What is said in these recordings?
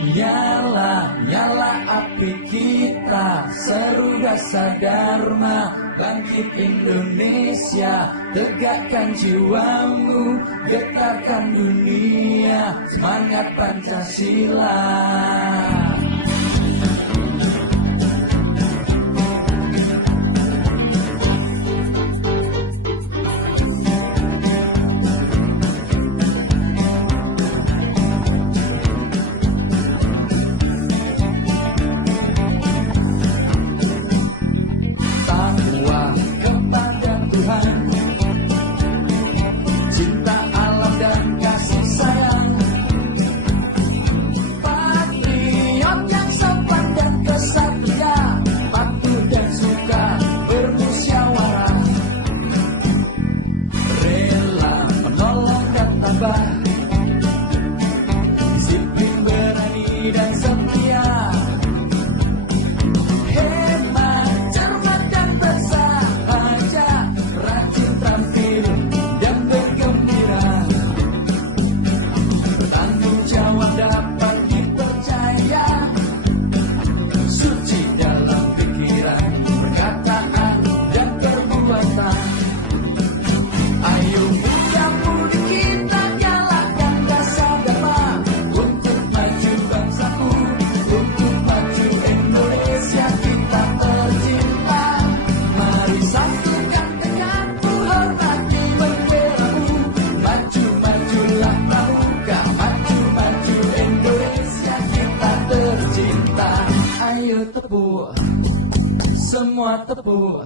Nyala, nyala api kita, seru rasa dharma, bangkit Indonesia, tegakkan jiwamu, getarkan dunia, semangat Pancasila. Disiplin, berani dan setia, hemat, cermat dan bersahaja, rajin tampil dan bergembira, bertanggung jawab dapat dipercaya, suci dalam pikiran, perkataan dan perbuatan. Ayo muda-mudi kita nyalakan rasa dharma untuk maju bangsaku, untuk maju Indonesia kita tercinta. Mari satukan tekadku, hormati benderamu, maju-majulah pramuka, maju-maju Indonesia kita tercinta. Ayo tepuk, semua tepuk,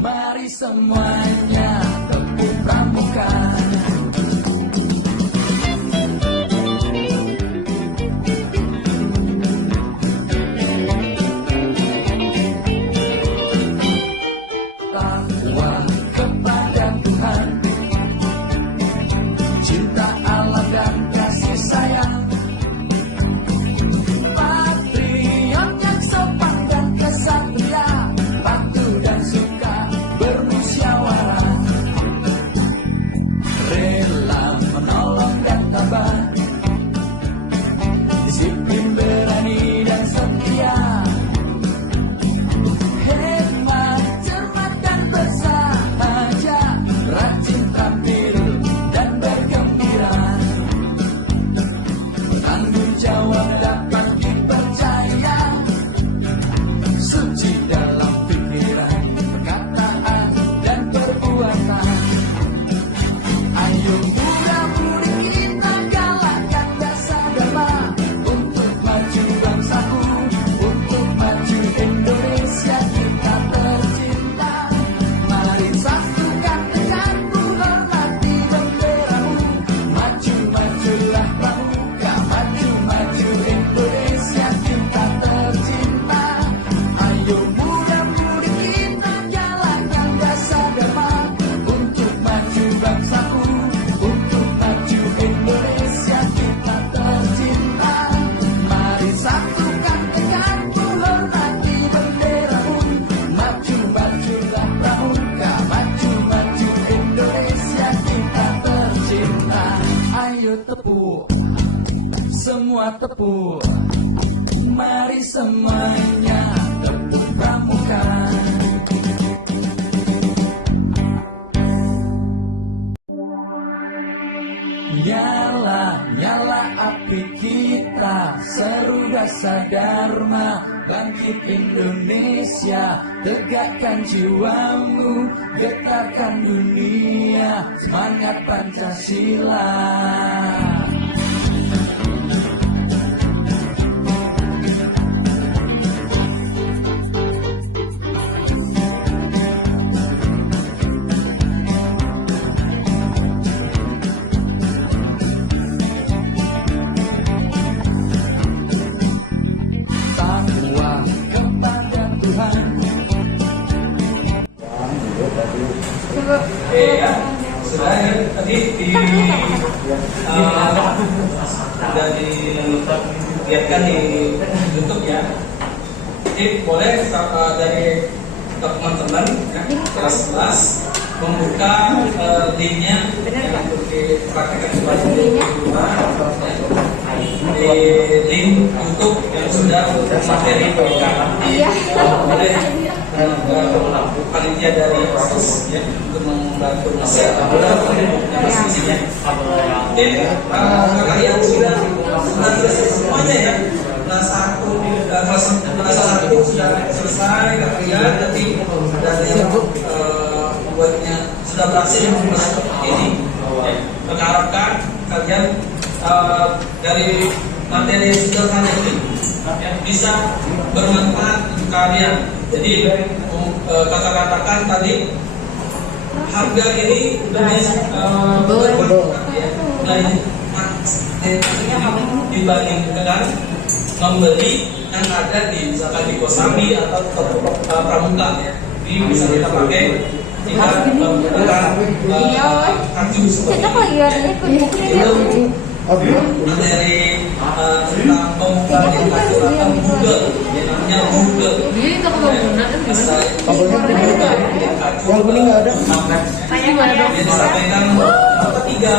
mari semuanya tepuk pramuka. Takwa kepada Tuhan, cinta alam dan kasih sayang, patriot yang sopan dan kesatria, patuh dan suka bermusyawarah, rela menolong dan tabah, disiplin, berani dan setia, hemat, cermat dan bersahaja, rajin tampil dan bergembira, bertanggung jawab dapat dipercaya, suci dalam pikiran, perkataan dan perbuatan. Ayo muda-mudi kita galakkan rasa dharma untuk maju bangsaku, untuk maju Indonesia kita tercinta. Mari satukan tekadku, hormati benderamu, maju-majulah pramuka, maju-maju Indonesia kita tercinta. Ayo muda-mudi kita galakkan rasa dharma untuk maju bangsaku, untuk maju Indonesia kita tercinta. Mari satukan tekadku, hormati benderamu, maju-majulah pramuka, maju-maju Indonesia kita tercinta. Ayo tepuk, semua tepuk, mari semuanya tepuk pramuka. Nyala, nyala api kita, seru rasa dharma, bangkit Indonesia, tegakkan jiwamu, getarkan dunia, semangat Pancasila. Takwa kepada Tuhan. Ya, sudah tadi sudah dilihatkan di YouTube ya. Jadi boleh dari teman-teman ya, kelas 11 membuka linknya untuk dipraktekkan sebanyak di rumah. di link YouTube yang sudah materi pernikahan oleh panitia dari OSIS ya, untuk membantu diskusinya. Mungkin kalian sudah selesai semuanya ya. Kelas 1 sudah selesai kalian, tapi dari yang membuatnya sudah berhasil membuat ini. Kita harapkan kalian dari materi yang sudah kalian ini bisa bermanfaat untuk kalian. Jadi katakan tadi harga ini dibandingkan membeli yang ada di misalkan di Kosambi atau Pramuka ya. Ini bisa kita pakai jika menggunakan kartu seperti ini. Materi tentang pembukaan kartu atau Google, namanya Google. Dia itu kebangunan kan bisa. Yang kuning nggak ada. Yang disampaikan ketiga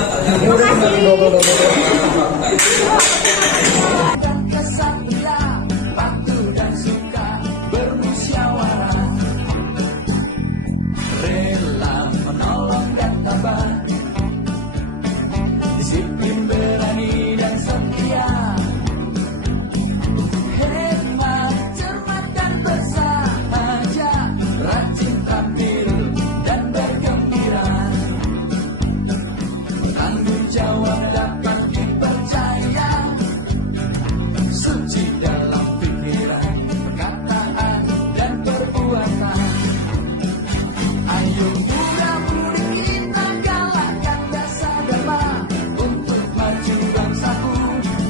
disiplin, berani dan setia, hemat, cermat dan bersahaja, rajin tampil dan bergembira, tanggung jawab dapat dipercaya, suci dalam pikiran, perkataan dan perbuatan. Ayo muda-mudi kita galakkan dasar dharma untuk maju bangsaku,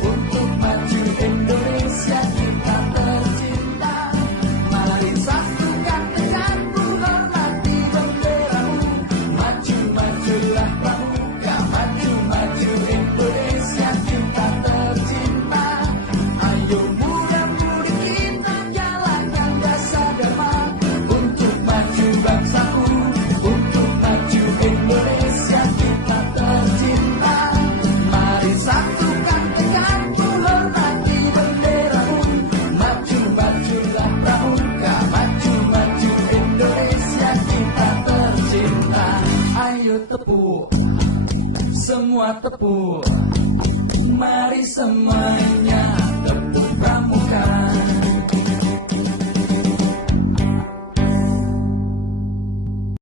untuk maju Indonesia kita tercinta. Mari satukan tekanku, hormati benderamu, maju-majulah pramuka, maju-maju Indonesia kita tercinta. Ayo muda-mudi kita galakkan dasar dharma untuk maju bangsaku, untuk maju Indonesia kita tercinta. Mari satukan tekanku, hormati benderamu, maju-majulah pramuka, maju-maju Indonesia kita tercinta. Ayo tepuk, semua tepuk, mari semuanya